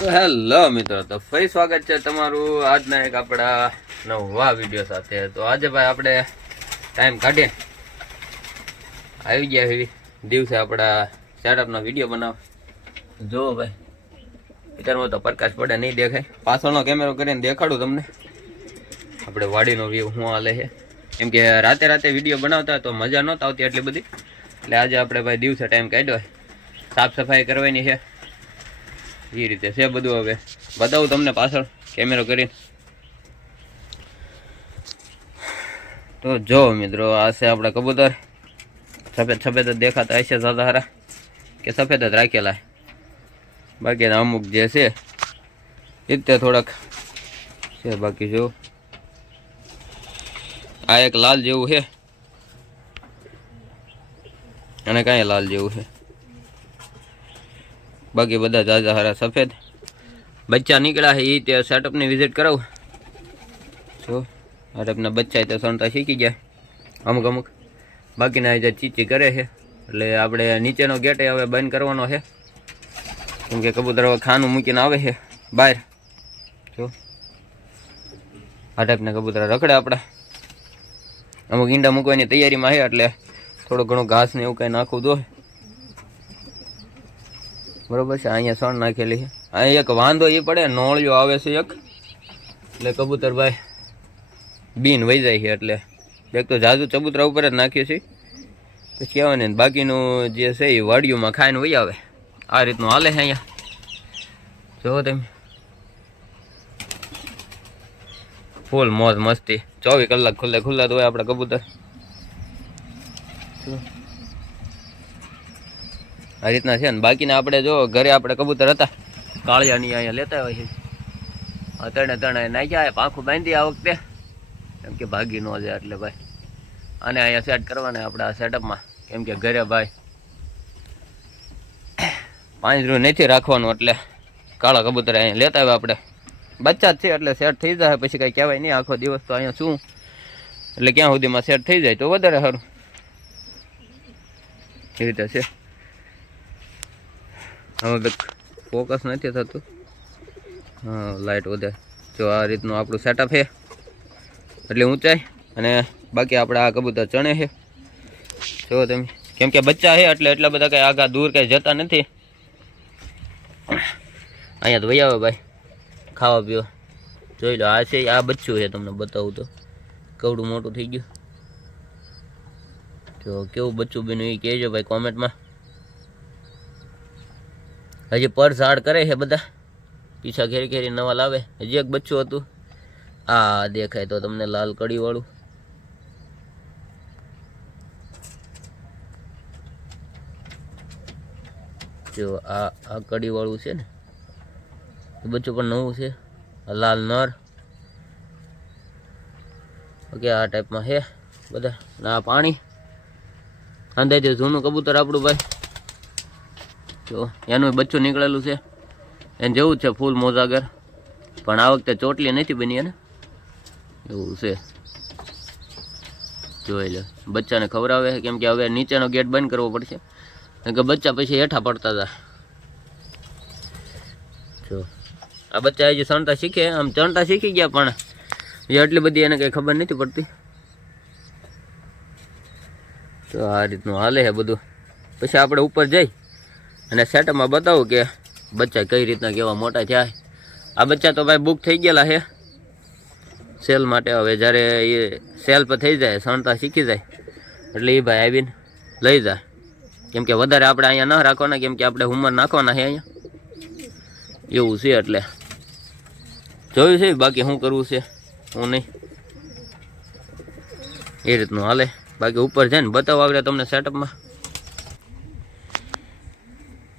Hello મિત્રો, તો ફરી સ્વાગત છે તમારું આજના એક આપણા નવા વીડિયો સાથે. તો આજે ભાઈ આપણે ટાઈમ કાઢીએ. આવી ગયા છે દિવસે આપણા સેટઅપનો વીડિયો બનાવ. જો ભાઈ અત્યારમાં તો પ્રકાશ પડે નહીં દેખાય. પાછળનો કેમેરો કરીને દેખાડું તમને. આપણે વાડીનો વ્યૂ શું હાલે છે. કેમ કે રાતે રાતે વીડિયો બનાવતા તો મજા નહોતા આવતી એટલી બધી. એટલે આજે આપણે ભાઈ દિવસે ટાઈમ કાઢ્યો સાફ સફાઈ કરવાની છે. એ રીતે છે બધું હવે. બતાવું તમને પાછળ કેમેરો કરીને. તો જો મિત્રો, આ છે આપણા કબૂતર. સફેદ સફેદ જ દેખાતા હશે સાદા હારા. કે સફેદ જ રાખેલા. બાકી અમુક જે છે એ થોડાક છે બાકી જો. આ એક લાલ જેવું છે. અને કાંઈ લાલ જેવું છે. બાકી બધા ઝાઝા હારા સફેદ. બચ્ચા નીકળ્યા છે એ તે સેટઅપની વિઝિટ કરાવું. જો સેટઅપના બચ્ચા તો સંતા શીખી ગયા. અમુક અમુક. બાકીના જે ચીચી કરે છે, એટલે આપણે નીચેનો ગેટ હવે બંધ કરવાનો છે. કેમ કે કબૂતર હવે ખાનું મૂકીને આવે છે, બહાર. જો. આ ટાઈપના કબૂતર રખડે આપણા અમુક ઈંડા મૂકવાની તૈયારીમાં છે, એટલે થોડું ઘણું ઘાસ ને એવું કંઈ નાખવું જોઈએ બરોબર છે? અહીંયા સણ નાખેલી છે. અહીં એક વાંધો એ પડે, નોળિયો આવે છે એક. એટલે કબૂતરભાઈ બીન વહી જાય છે એટલે. એક તો જાજુ ચબૂતરા ઉપર જ નાખ્યું છે પછી આવે ને બાકીનું જે છે એ વાડીઓમાં ખાઈને વહી આવે. આ રીતનું હાલે છે અહીંયા. જુઓ તમે. ફૂલ મોજ મસ્તી. ચોવીસ કલાક ખુલ્લે ખુલ્લા તો હોય આપણા કબૂતર. આ રીતના છે ને. બાકીના આપણે જો ઘરે આપણે કબૂતર હતા, કાળિયાની અહીંયા લેતા હોય છે. આ ત્રણે ત્રણે નાખ્યા પાંખું બાંધી આ વખતે. કેમ કે ભાગી ન જાય એટલે ભાઈ. અને અહીંયા સેટ કરવાના આપણે આ સેટઅપમાં કેમ કે ઘરે ભાઈ પાંજરું નથી રાખવાનું એટલે કાળા કબૂતર અહીંયા લેતા આવ્યા આપણે. બચ્ચા જ છે એટલે સેટ થઈ જાય, પછી કાંઈ કહેવાય નહીં. આખો દિવસ તો અહીંયા શું? એટલે ક્યાં સુધીમાં સેટ થઈ જાય તો વધારે સારું. એ રીતે છે. હવે ફોકસ નથી થતું. હા લાઇટ વધે. જો આ રીતનું આપણું સેટઅપ છે. એટલે ઊંચાઈ અને બાકી આપણે આ કબૂતર ચણે છે. જો તમે, કેમ કે બચ્ચા છે એટલે એટલા બધા કંઈ આગા દૂર કંઈ જતા નથી. અહીંયા તો વહી ભાઈ. ખાવા પીવા. જોઈ લો, આ છે, આ બચ્ચું છે તમને બતાવું તો. કવડું મોટું થઈ ગયું. જો કેવું બચ્ચું બીનું એ કહેજો ભાઈ કોમેન્ટમાં. હજી પર ઝાડ કરે છે બધા. પીછા ઘેરી ઘેરી નવા લાવે. હજી એક બચ્ચું હતું. આ દેખાય તો તમને લાલ કડી વાળું જો આ આ કડી વાળું છે ને. બચ્ચું પણ નવું છે. લાલ નર. ઓકે, આ ટાઈપમાં છે. બધા, ના, પાણી. અંદાજે જૂનું કબૂતર આપણું ભાઈ. જો એનું બચ્ચું નીકળેલું છે. એને જેવું છે ફૂલ મોજાગર પણ આ વખતે ચોટલી નથી બની એને. એવું છે. જોઈ લે. બચ્ચાને ખવડાવે કેમ કે હવે નીચેનો ગેટ બંધ કરવો પડશે. કેમ કે બચ્ચા પછી હેઠા પડતા હતા. જો. આ બચ્ચા હજી ચણતા શીખે. આમ ચણતા શીખી ગયા પણ એટલી બધી એને કંઈ ખબર નથી પડતી. તો આ રીતનું હાલે છે બધું. પછી આપણે ઉપર જઈ. અને સેટઅપમાં બતાવું કે બચ્ચા કઈ રીતના કેવા મોટા થયા આ બચ્ચા તો ભાઈ બુક થઈ ગયેલા છે. સેલ માટે હવે જ્યારે એ સેલ પર થઈ જાય, સણતા શીખી જાય, એટલે એ ભાઈ આવીને લઈ જાય કેમ કે વધારે આપણે અહીંયા ન રાખવાના, કેમ કે આપણે હુમર નાખવાના છે અહીંયા. એવું છે એટલે. જોયું છે બાકી શું કરવું છે? હું નહીં. એ રીતનું હાલે. બાકી ઉપર છે ને બતાવો આગળ તમને સેટઅપમાં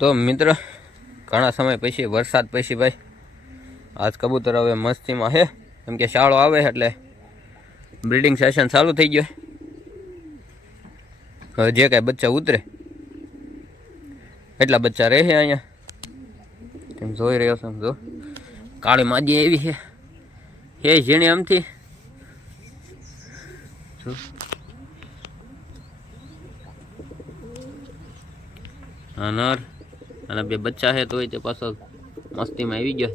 તો મિત્ર, ઘણા સમય પછી, વરસાદ પછી ભાઈ, આજ કબૂતર હવે મસ્તીમાં છે કેમ કે શાળો આવે એટલે બ્રિડિંગ સેશન ચાલુ થઈ ગયું હવે જે કાંઈ બચ્ચા ઉતરે, એટલા બચ્ચા રહે છે અહીંયા. તેમ જોઈ રહ્યો છો, જો. કાળી માજી એવી છે. હે ઝીણી આમથી. જો. આ નર અને બે બચ્ચા છે તોય તે પાછો મસ્તીમાં આવી ગયો.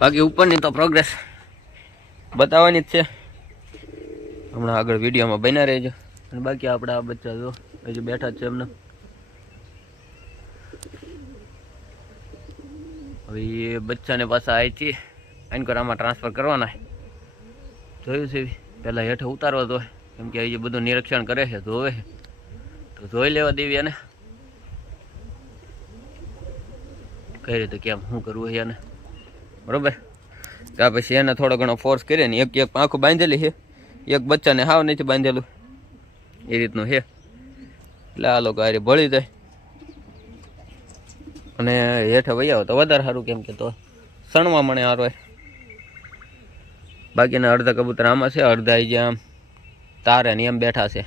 બાકી ઉપરની તો પ્રોગ્રેસ બતાવવાની જ છે. હમણાં આગળ વિડીયોમાં બન્યા રહેજો. અને બાકી આપણે આ બચ્ચા જો, હજુ બેઠા જ છે એમને. હવે એ બચ્ચાને પાછા અહીંથી આનકર આમાં ટ્રાન્સફર કરવાના જોયું છે પહેલાં હેઠે ઉતારવા તો કેમ કે એ બધું નિરીક્ષણ કરે છે, જોવે છે. તો જોઈ લેવા દેવી એને. કઈ રીતે, કેમ, શું કરવું છે એને? બરોબર? ત્યાં પછી એને થોડો ઘણો ફોર્સ કરીએ ને, એક એક આંખું બાંધેલી છે. એક બચ્ચાને હાવ નથી બાંધેલું. એ રીતનું છે. એટલે આ લોકો હારે ભળી જાય. અને હેઠે વહી આવો તો વધારે સારું કેમ કે તો સણવા મને હોય બાકીના અડધા કબૂતર આમાં છે, અડધા જે આમ તારે ને એમ બેઠા છે.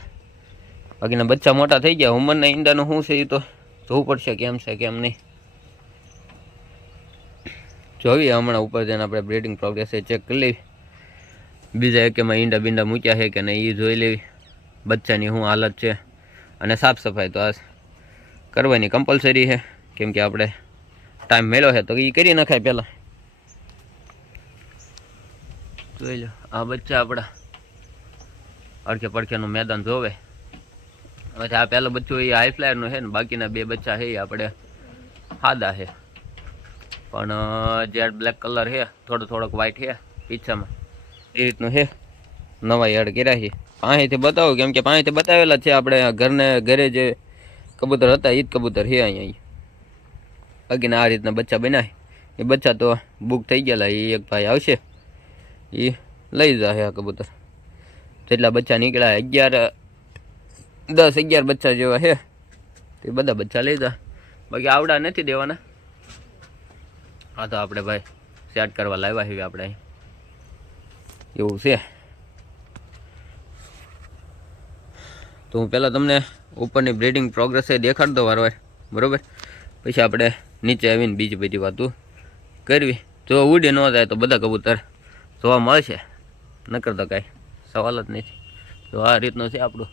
બાકીના બચ્ચા મોટા થઈ ગયા. ઉંમરના ઈંડાનું શું છે એ તો જોવું પડશે કેમ છે, કેમ નહીં. જોઈએ હમણાં ઉપર જઈને આપણે બ્રીડિંગ પ્રોગ્રેસ એ ચેક કરી લેવી બીજા એકેમાં ઈંડા બીંડા મૂક્યા છે કે નહીં એ જોઈ લેવી. બચ્ચાની શું હાલત છે. અને સાફ સફાઈ તો આ કરવાની કમ્પલસરી છે. કેમ કે આપણે ટાઈમ મેળ્યો છે તો એ કરી નખાય પહેલાં. જોઈ લો, આ બચ્ચા આપણા અડખે પડખેનું મેદાન જોવે. પછી આ પહેલો બચ્ચો એ હાઈ ફ્લાયરનો છે ને, બાકીના બે બચ્ચા છે એ આપણે સાદા છે. પણ જેડ બ્લેક કલર છે, થોડો થોડોક વ્હાઈટ છે, પીછામાં. એ રીતનું છે. નવા યાર્ડ કર્યા છે. પાસેથી બતાવો, કેમ કે પાસેથી બતાવેલા છે આપણે ઘરને, ઘરે જે કબૂતર હતા એ જ કબૂતર છે અહીંયા બાકીના આ રીતના બચ્ચા બન્યા એ બચ્ચા તો બુક થઈ ગયેલા એ એક ભાઈ આવશે. એ લઈ જશે આ કબૂતર. જેટલા બચ્ચા નીકળ્યા, અગિયાર, દસ, અગિયાર બચ્ચા જેવા છે. તે બધા બચ્ચા લઈ જા. બાકી આવડા નથી દેવાના. હા, તો આપણે ભાઈ સેટ કરવા લાવ્યા છીએ આપણે. એવું છે. તો હું પહેલાં તમને ઉપરની બ્રીડિંગ પ્રોગ્રેસ એ દેખાડ દો વારવાર. બરાબર? પછી આપણે નીચે આવીને બીજી બધી વાતો કરવી. જો ઉડી ન જાય તો બધા કબૂતર જોવા મળશે. ન કરતા કાંઈ. સવાલ જ નથી. તો આ રીતનું છે આપણું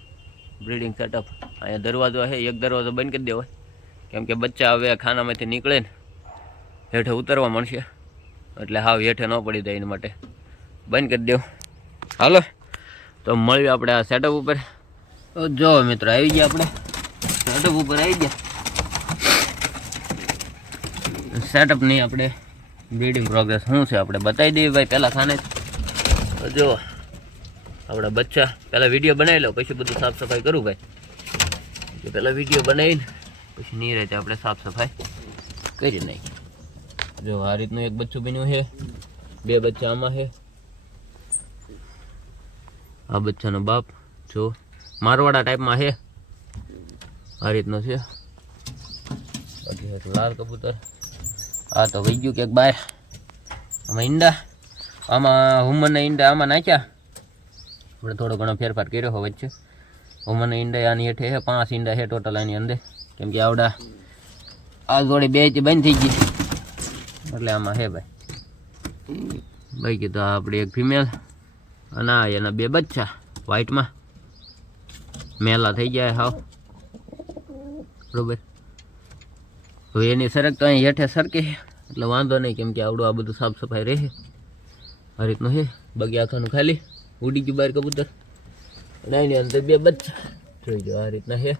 બ્રીડિંગ સેટઅપ અહીંયા દરવાજો છે, એક દરવાજો બંધ કરી દેવાય કેમ કે બચ્ચા હવે ખાનામાંથી નીકળે ને, હેઠે ઉતરવા મળશે એટલે હાવ હેઠે ન પડી જાય એના માટે. બંધ કરી દેવું. હાલો, તો મળ્યું આપણે આ સેટઅપ ઉપર. જો મિત્રો, આવી ગયા આપણે. સેટઅપ ઉપર આવી ગયા. સેટઅપની આપણે બ્રીડિંગ પ્રોગ્રેસ શું છે આપણે બતાવી દઈએ ભાઈ, પહેલાં ખાને જ. આપણા બચ્ચા પહેલાં વીડિયો બનાવી લો, પછી બધું સાફ સફાઈ કરું ભાઈ. પહેલાં વીડિયો બનાવીને, પછી નિરાતે આપણે સાફ સફાઈ કરી નાખી. જો આ રીતનું એક બચ્ચું બન્યું છે, બે બચ્ચા આમાં છે. આ બચ્ચાનો બાપ જો મારવાડા ટાઈપમાં છે. આ રીતનો છે. લાલ કબૂતર. આ તો વહી ગયું ક્યાંક બહાર. આમાં ઈંડા, આમાં હુમરના ઈંડા આમાં નાખ્યા. આપણે થોડો ઘણો ફેરફાર કર્યો હોય વચ્ચે. ઓમન ઈંડા આની હેઠે છે પાંચ ઈંડા છે ટોટલ આની અંદર. કેમ કે આવડા આ જોડે બેથી બંધ થઈ ગઈ. એટલે આમાં હે ભાઈ. ભાઈ કીધું આપણી એક ફિમેલ અને આ એના બે બચ્ચા વ્હાઈટમાં મેલા થઈ ગયા હાવ. બરોબર. હવે એની સરક તો અહીં હેઠે સરકે એટલે વાંધો નહીં કેમ કે આવડું આ બધું સાફ સફાઈ રહે આ રીતનું છે આખાનું ખાલી. ઉડી ગયું બહાર કબૂતર. અને એની અંદર બે બચ્ચા જોઈ જો આ રીતના છે.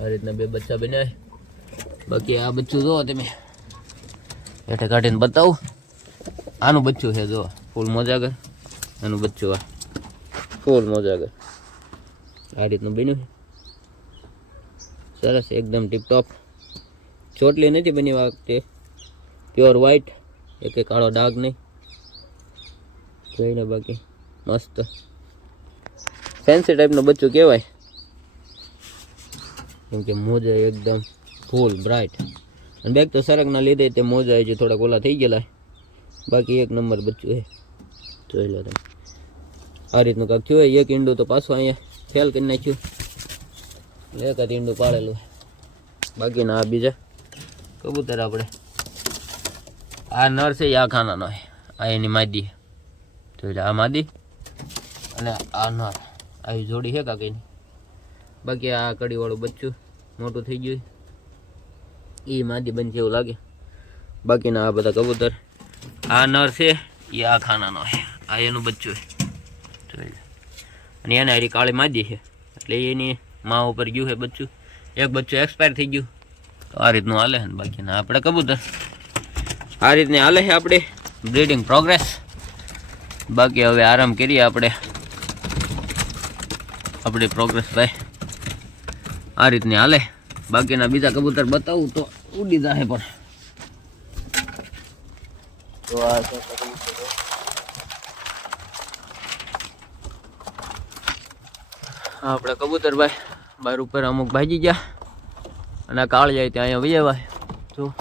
આ રીતના બે બચ્ચા બન્યા બાકી આ બચ્ચું જુઓ તમે. હેઠે કાઢીને બતાવું. આનું બચ્ચું છે જો ફૂલ મોજાગર આનું બચ્ચું આ. ફૂલ મોજાગર આ રીતનું બન્યું સરસ, એકદમ ટીપટોપ ચોટલી નથી બની વખતે. પ્યોર વ્હાઈટ એક કાળો ડાઘ નહીં. જોઈને બાકી. મસ્ત. ફેન્સી ટાઈપનું બચ્ચું કહેવાય. કેમ કે મોજા એકદમ ફૂલ બ્રાઇટ અને બેગ તો સરકના લીધે તે મોજા હજી થોડાક ઓલા થઈ ગયેલા. બાકી એક નંબર બચ્ચું છે જોઈ લો તમે. આ રીતનું કાંક થયું હોય. એક ઈંડું તો પાછું અહીંયા ફેલ કરી નાખ્યું. એક જ ઈંડું પાડેલું બાકીના આ બીજા. કબૂતર આપણે. આ નર છે આ ખાનાનો છે આ એની માદી જોઈ લે આ માદી. અને આ નર આવી જોડી છે કાંકીની. બાકી આ કડીવાળું બચ્ચું મોટું થઈ ગયું એ માદી બનશે એવું લાગે. બાકીના આ બધા કબૂતર. આ નર છે એ આ ખાનાનો છે. આ એનું બચ્ચું છે. અને એને હારી કાળી માદી છે. એટલે એની મા ઉપર ગયું છે બચ્ચું. એક બચ્ચું એક્સપાયર થઈ ગયું. તો આ રીતનું હાલે બાકીના આપણે કબૂતર. આ રીતની હાલે છે આપણે. બ્રીડિંગ પ્રોગ્રેસ બાકી હવે આરામ કરીએ આપણે. આપણી પ્રોગ્રેસ ભાઈ. આ રીતની હાલે. બાકીના બીજા કબૂતર બતાવું તો ઉડી જાહે પણ. આપણે કબૂતર ભાઈ બહાર ઉપર અમુક ભાજી ગયા. અને કાળ જાય ત્યાં અહીંયા વહી ભાઈ જો.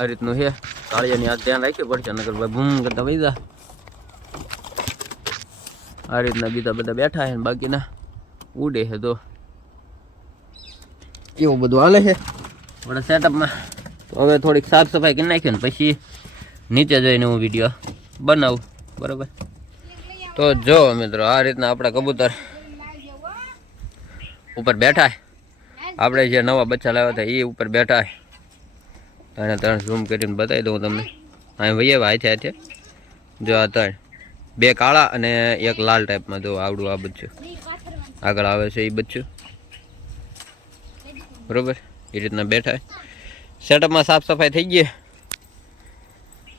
આ રીતનું છે. કાળિયાની આ ધ્યાન રાખવું પડશે નકર ભાઈ બૂમ કરતા વૈદા આ રીતના બીજા બધા બેઠા છે બાકીના ઉડે છે તો. એવું બધું હાલે છે? થોડા સેટઅપમાં. હવે થોડીક સાફ સફાઈ કરી નાખીએ ને પછી નીચે જઈને હું વીડિયો બનાવું. બરાબર? તો જો મિત્રો આ રીતના આપણા કબૂતર ઉપર બેઠા આપણે જે નવા બચ્ચા લાવ્યા હતા એ ઉપર બેઠા છે ત્રણે ઝૂમ કરીને બતાવી દઉં તમને. અહીં વહીએ હાથે હાથે જો આ ત્રણ. બે કાળા અને એક લાલ ટાઈપમાં જો આવડું આ બચ્ચું આગળ આવે છે એ બચ્ચું બરોબર? એ રીતના બેઠા. સેટઅપમાં સાફ સફાઈ થઈ ગઈ.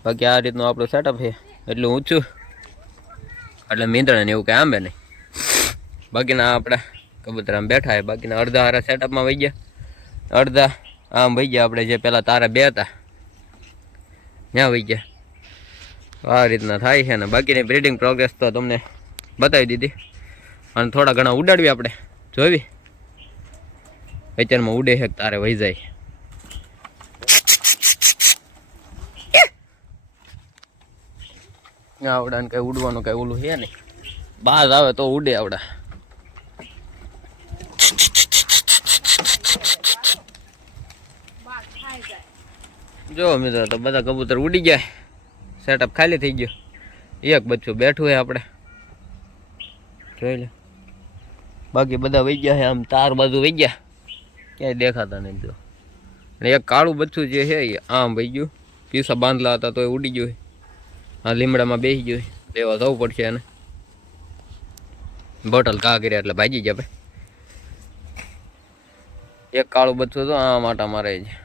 બાકી આ રીતનું આપણું સેટઅપ છે. એટલું ઊંચું. એટલે મીંદણ એવું કંઈ આંબે નહીં. બાકીના આપણા કબૂતરામાં બેઠા છે. બાકીના અડધા હારા સેટઅપમાં વહી ગયા. અડધા. આમ વહી ગયા આપણે જે પેલા તારા બે હતા. ત્યાં વહી ગયા. આ રીતના થાય છે ને. બાકીની બ્રીડિંગ પ્રોગ્રેસ તો તમને બતાવી દીધી. અને થોડા ઘણા ઉડાડવી આપણે. જોવી. વેચારમાં ઉડે છે તારે વહી જાય. આવડા ને કઈ ઉડવાનું કઈ ઓલું છે નહીં. બાજ આવે તો ઉડે આવડા. જો મિત્રો, તો બધા કબૂતર ઉડી ગયા. સેટઅપ ખાલી થઈ ગયો. એક બચ્ચું બેઠું હોય આપણે. જોઈ લે. બાકી બધા વહી ગયા છે, આમ તાર બાજુ વહી ગયા. ક્યાંય દેખાતા નહીં જો અને એક કાળું બચ્ચું જે છે એ આમ વહી ગયું. પીસા બાંધલા હતા તો એ ઉડી ગયું આ લીમડામાં બેસી ગયું લેવા જવું પડશે એને. બોટલ કા કર્યા એટલે ભાજી ગયા ભાઈ. એક કાળું બચ્ચું તો આ માટા મારે છે.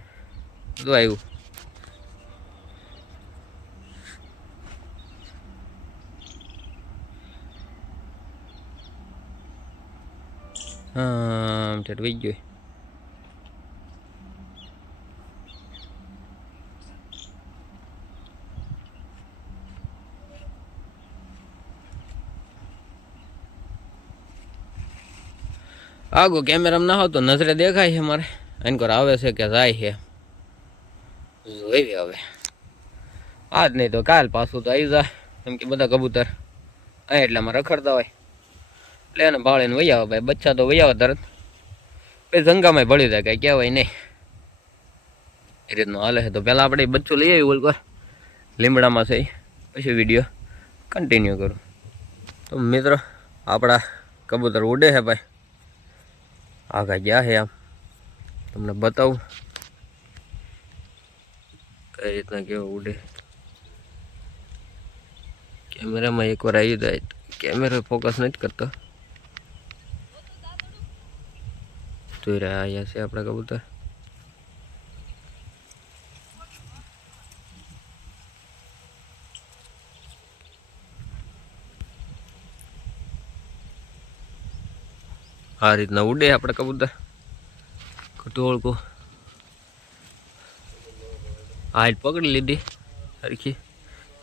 જો આવ્યું. હા ઠેઠ વહી ગયો આગો કેમેરામાં ના હોય તો નજરે દેખાય છે મારે એનકોર આવે છે કે જાય છે જોઈ હવે આજ નહીં તો કાલ પાછું તો આવી જાય કેમ કે બધા કબૂતર અહીં એટલામાં રખડતા હોય એટલે એને બાળીને વહી ભાઈ, બચ્ચા તો વહી તરત. પછી જંગામાં ભળી જાય, કાંઈ કહેવાય નહીં. એ રીતનું હાલે છે. તો પહેલાં આપણે બચ્ચું લઈ આવ્યું બોલ લીમડામાં છે. પછી વીડિયો કન્ટિન્યુ કરું. તો મિત્રો, આપણા કબૂતર ઉડે છે ભાઈ. આગા ગયા છે આમ. તમને બતાવું. કઈ રીતના કેવું ઉડે. કેમેરામાં એકવાર આવી જાય. કેમેરો ફોકસ નથી કરતો. જોઈ રહ્યા અહીંયા છે આપણા કબૂતર. આ રીતના ઉડે આપણે કબૂતર. કટોળકો હાઈટ પકડી લીધી સરખી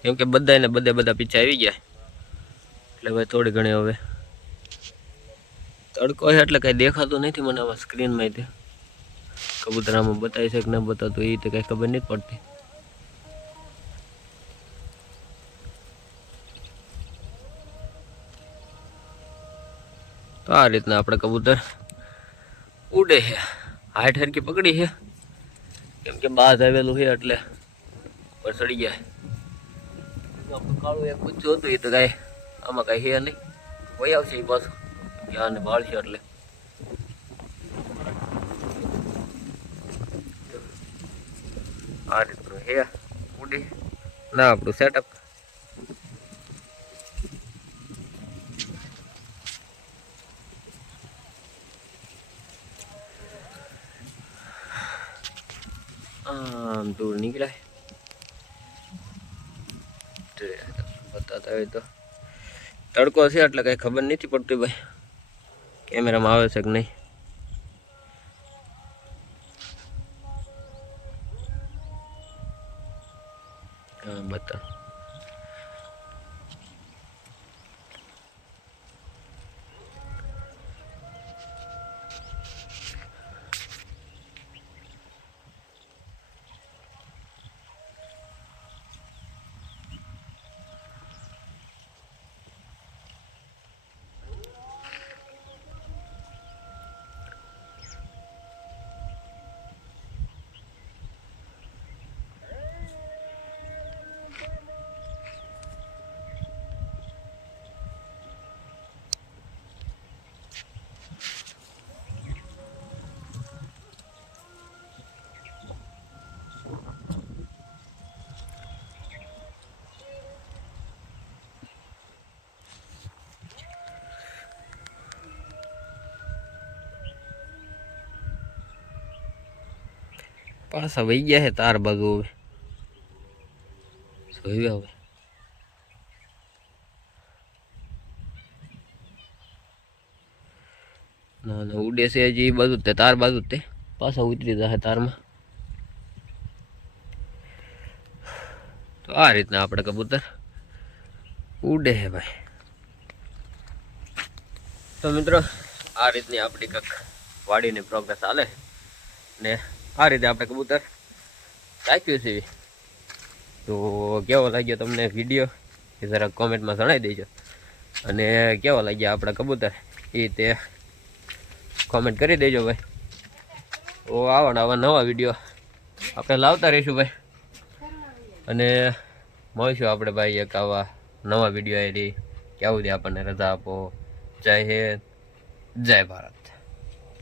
કેમ કે બધાને બધા બધા પીછા આવી ગયા. એટલે હવે થોડી ઘણી હવે તડકો છે એટલે કઈ દેખાતું નથી, મને આમાં સ્ક્રીનમાં તે કબૂતર આમાં બતાવી છે કે ન બતાવતું, એ તો કઈ ખબર નથી પડતી. તો આ રીતના આપણે કબૂતર ઉડે છે. હાઈટ હરકી પકડી છે. કેમ કે બાજ આવેલું છે એટલે ઉપર ચડી જાય. આપણું કાળું એક બચ્ચું હતું, એ તો કાંઈ આમાં કાંઈ છે નહીં. કોઈ આવશે એ પાછું. ત્યાં ને બાળશે એટલે. આ રીતનું હે, ઉડી. ના, આપણું સેટઅપ આમ દૂર નીકળાય બતાતા હોય તો. તડકો છે એટલે કઈ ખબર નથી પડતી ભાઈ. કેમેરામાં આવે છે કે નહીં હા બતા પાછા વહી ગયા છે તાર બાજુ હવે. જોયું હવે. ના ના, ઉડે છે હજી બાજુ તે, તાર બાજુ તે. પાછા ઉતરી જશે તારમાં. તો આ રીતના આપણે કબૂતર ઉડે છે ભાઈ. તો મિત્રો, આ રીતની આપણી કંઈક વાડીની પ્રોગ્રેસ ચાલે ને આ રીતે આપણે કબૂતર રાખ્યું છે. તો કેવો લાગ્યો તમને વીડિયો એ જરાક કોમેન્ટમાં જણાવી દેજો. અને કેવો લાગ્યા આપણા કબૂતર? એ તે કોમેન્ટ કરી દેજો ભાઈ. તો આવા આવા નવા વીડિયો આપણે લાવતા રહીશું ભાઈ. અને મળીશું આપણે ભાઈ એક આવા નવા વીડિયો એની. ક્યાં સુધી આપણને રજા આપો. જય હિન્દ. જય ભારત.